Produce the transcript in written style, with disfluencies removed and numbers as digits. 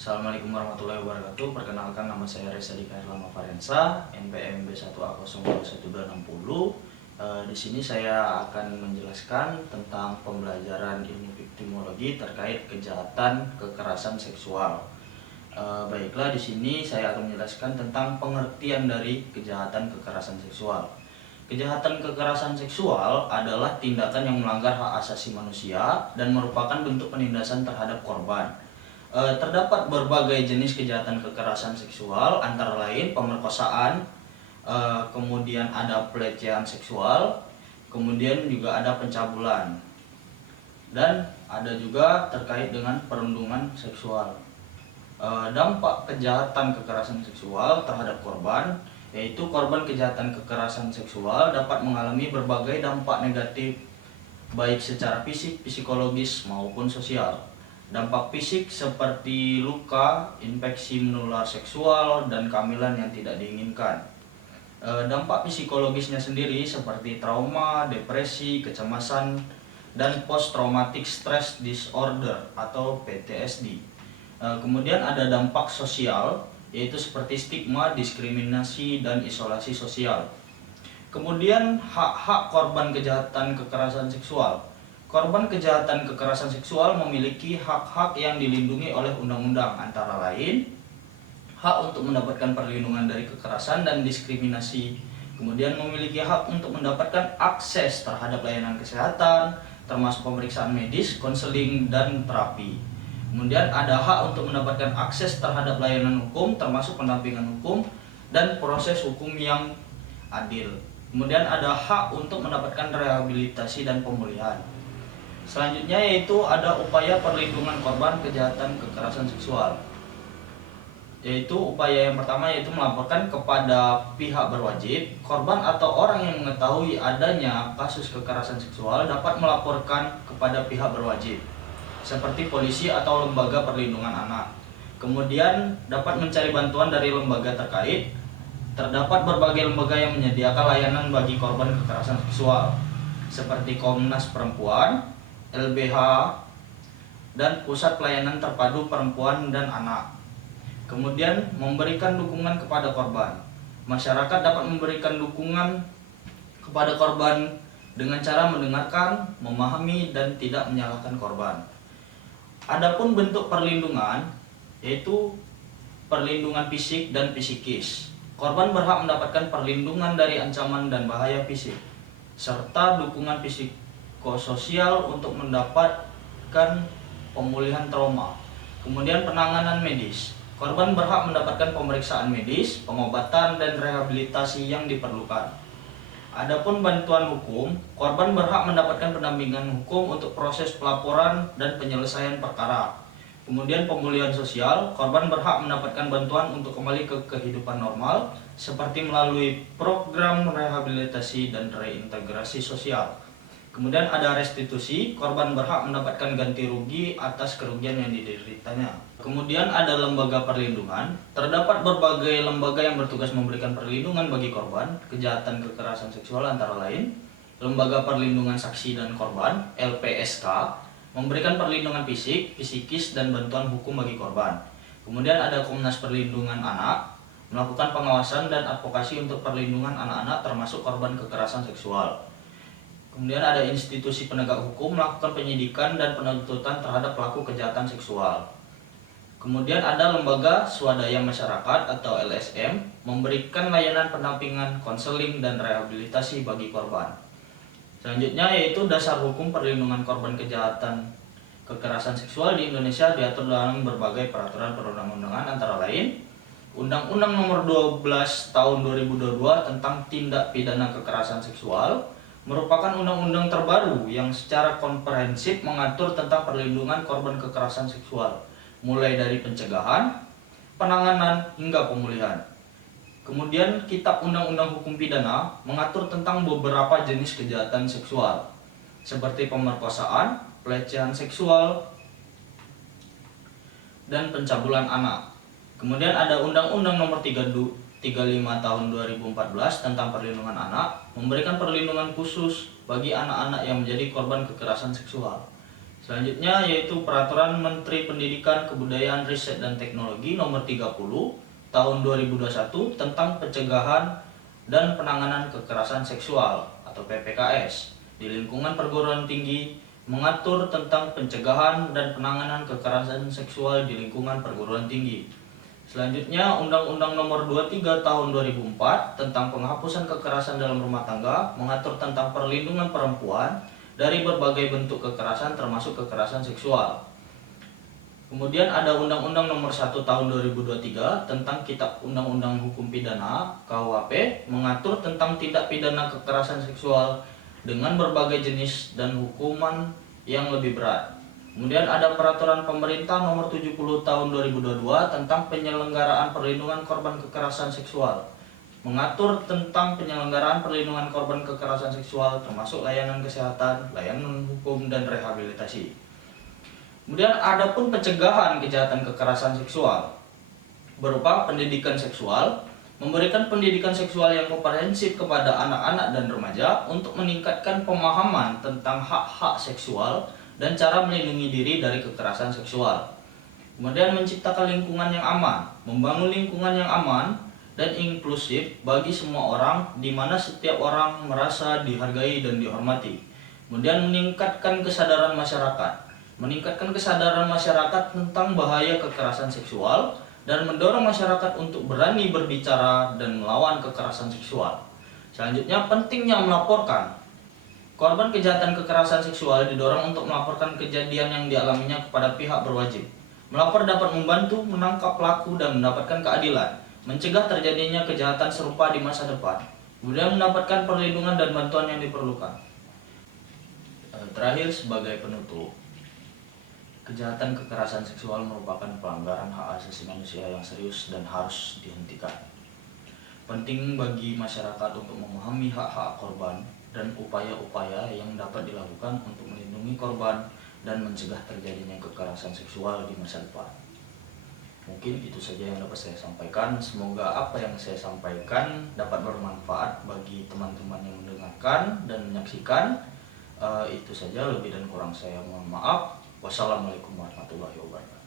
Assalamualaikum warahmatullahi wabarakatuh. Perkenalkan, nama saya Reza Dika Herlama Farensa, NPM B1A021260. Di sini saya akan menjelaskan tentang pembelajaran ilmu viktimologi terkait kejahatan kekerasan seksual. Baiklah, di sini saya akan menjelaskan tentang pengertian dari kejahatan kekerasan seksual. Kejahatan kekerasan seksual adalah tindakan yang melanggar hak asasi manusia dan merupakan bentuk penindasan terhadap korban. Terdapat berbagai jenis kejahatan kekerasan seksual, antara lain pemerkosaan, kemudian ada pelecehan seksual, kemudian juga ada pencabulan, dan ada juga terkait dengan perundungan seksual. Dampak kejahatan kekerasan seksual terhadap korban, yaitu korban kejahatan kekerasan seksual dapat mengalami berbagai dampak negatif, baik secara fisik, psikologis, maupun sosial. Dampak fisik seperti luka, infeksi menular seksual, dan kehamilan yang tidak diinginkan. Dampak psikologisnya sendiri seperti trauma, depresi, kecemasan, dan post traumatic stress disorder atau PTSD. Kemudian ada dampak sosial, yaitu seperti stigma, diskriminasi, dan isolasi sosial. Kemudian hak-hak korban kejahatan kekerasan seksual. Korban kejahatan kekerasan seksual memiliki hak-hak yang dilindungi oleh undang-undang, antara lain hak untuk mendapatkan perlindungan dari kekerasan dan diskriminasi. Kemudian memiliki hak untuk mendapatkan akses terhadap layanan kesehatan, termasuk pemeriksaan medis, konseling, dan terapi. Kemudian ada hak untuk mendapatkan akses terhadap layanan hukum, termasuk pendampingan hukum dan proses hukum yang adil. Kemudian ada hak untuk mendapatkan rehabilitasi dan pemulihan. Selanjutnya yaitu ada upaya perlindungan korban kejahatan kekerasan seksual. Yaitu upaya yang pertama yaitu melaporkan kepada pihak berwajib. Korban atau orang yang mengetahui adanya kasus kekerasan seksual dapat melaporkan kepada pihak berwajib, seperti polisi atau lembaga perlindungan anak. Kemudian dapat mencari bantuan dari lembaga terkait. Terdapat berbagai lembaga yang menyediakan layanan bagi korban kekerasan seksual, seperti Komnas Perempuan, LBH, dan Pusat Pelayanan Terpadu Perempuan dan Anak. Kemudian memberikan dukungan kepada korban. Masyarakat dapat memberikan dukungan kepada korban dengan cara mendengarkan, memahami, dan tidak menyalahkan korban. Adapun bentuk perlindungan, yaitu perlindungan fisik dan psikis. Korban berhak mendapatkan perlindungan dari ancaman dan bahaya fisik, serta dukungan psikososial untuk mendapatkan pemulihan trauma. Kemudian penanganan medis. Korban berhak mendapatkan pemeriksaan medis, pengobatan, dan rehabilitasi yang diperlukan. Adapun bantuan hukum, korban berhak mendapatkan pendampingan hukum untuk proses pelaporan dan penyelesaian perkara. Kemudian pemulihan sosial, korban berhak mendapatkan bantuan untuk kembali ke kehidupan normal, seperti melalui program rehabilitasi dan reintegrasi sosial. Kemudian ada restitusi, korban berhak mendapatkan ganti rugi atas kerugian yang dideritanya. Kemudian ada lembaga perlindungan. Terdapat berbagai lembaga yang bertugas memberikan perlindungan bagi korban kejahatan kekerasan seksual, antara lain Lembaga Perlindungan Saksi dan Korban (LPSK), memberikan perlindungan fisik, psikis, dan bantuan hukum bagi korban. Kemudian ada Komnas Perlindungan Anak, melakukan pengawasan dan advokasi untuk perlindungan anak-anak termasuk korban kekerasan seksual. Kemudian ada institusi penegak hukum, melakukan penyidikan dan penuntutan terhadap pelaku kejahatan seksual. Kemudian ada Lembaga Swadaya Masyarakat atau LSM, memberikan layanan pendampingan, konseling, dan rehabilitasi bagi korban. Selanjutnya yaitu dasar hukum perlindungan korban kejahatan kekerasan seksual di Indonesia diatur dalam berbagai peraturan perundang-undangan, antara lain Undang-Undang Nomor 12 Tahun 2022 tentang Tindak Pidana Kekerasan Seksual merupakan undang-undang terbaru yang secara komprehensif mengatur tentang perlindungan korban kekerasan seksual, mulai dari pencegahan, penanganan, hingga pemulihan. Kemudian Kitab Undang-Undang Hukum Pidana mengatur tentang beberapa jenis kejahatan seksual, seperti pemerkosaan, pelecehan seksual, dan pencabulan anak. Kemudian ada Undang-Undang Nomor 35 Tahun 2014 tentang perlindungan anak, memberikan perlindungan khusus bagi anak-anak yang menjadi korban kekerasan seksual. Selanjutnya yaitu Peraturan Menteri Pendidikan, Kebudayaan, Riset dan Teknologi Nomor 30 Tahun 2021 tentang pencegahan dan penanganan kekerasan seksual atau PPKS di lingkungan perguruan tinggi, mengatur tentang pencegahan dan penanganan kekerasan seksual di lingkungan perguruan tinggi. Selanjutnya Undang-Undang Nomor 23 Tahun 2004 tentang penghapusan kekerasan dalam rumah tangga mengatur tentang perlindungan perempuan dari berbagai bentuk kekerasan termasuk kekerasan seksual. Kemudian ada Undang-Undang Nomor 1 Tahun 2023 tentang Kitab Undang-Undang Hukum Pidana (KUHP) mengatur tentang tindak pidana kekerasan seksual dengan berbagai jenis dan hukuman yang lebih berat. Kemudian ada Peraturan Pemerintah Nomor 70 Tahun 2022 tentang penyelenggaraan perlindungan korban kekerasan seksual, mengatur tentang penyelenggaraan perlindungan korban kekerasan seksual termasuk layanan kesehatan, layanan hukum dan rehabilitasi. Kemudian ada pun pencegahan kejahatan kekerasan seksual berupa pendidikan seksual, memberikan pendidikan seksual yang komprehensif kepada anak-anak dan remaja untuk meningkatkan pemahaman tentang hak-hak seksual dan cara melindungi diri dari kekerasan seksual. Kemudian menciptakan lingkungan yang aman, membangun lingkungan yang aman dan inklusif bagi semua orang di mana setiap orang merasa dihargai dan dihormati. Kemudian meningkatkan kesadaran masyarakat tentang bahaya kekerasan seksual dan mendorong masyarakat untuk berani berbicara dan melawan kekerasan seksual. Selanjutnya pentingnya melaporkan. Korban kejahatan kekerasan seksual didorong untuk melaporkan kejadian yang dialaminya kepada pihak berwajib. Melapor dapat membantu menangkap pelaku dan mendapatkan keadilan, mencegah terjadinya kejahatan serupa di masa depan, kemudian mendapatkan perlindungan dan bantuan yang diperlukan. Terakhir sebagai penutup, kejahatan kekerasan seksual merupakan pelanggaran hak asasi manusia yang serius dan harus dihentikan. Penting bagi masyarakat untuk memahami hak-hak korban dan upaya-upaya yang dapat dilakukan untuk melindungi korban dan mencegah terjadinya kekerasan seksual di masa depan. Mungkin itu saja yang dapat saya sampaikan. Semoga apa yang saya sampaikan dapat bermanfaat bagi teman-teman yang mendengarkan dan menyaksikan. Itu saja, lebih dan kurang saya mohon maaf. Wassalamualaikum warahmatullahi wabarakatuh.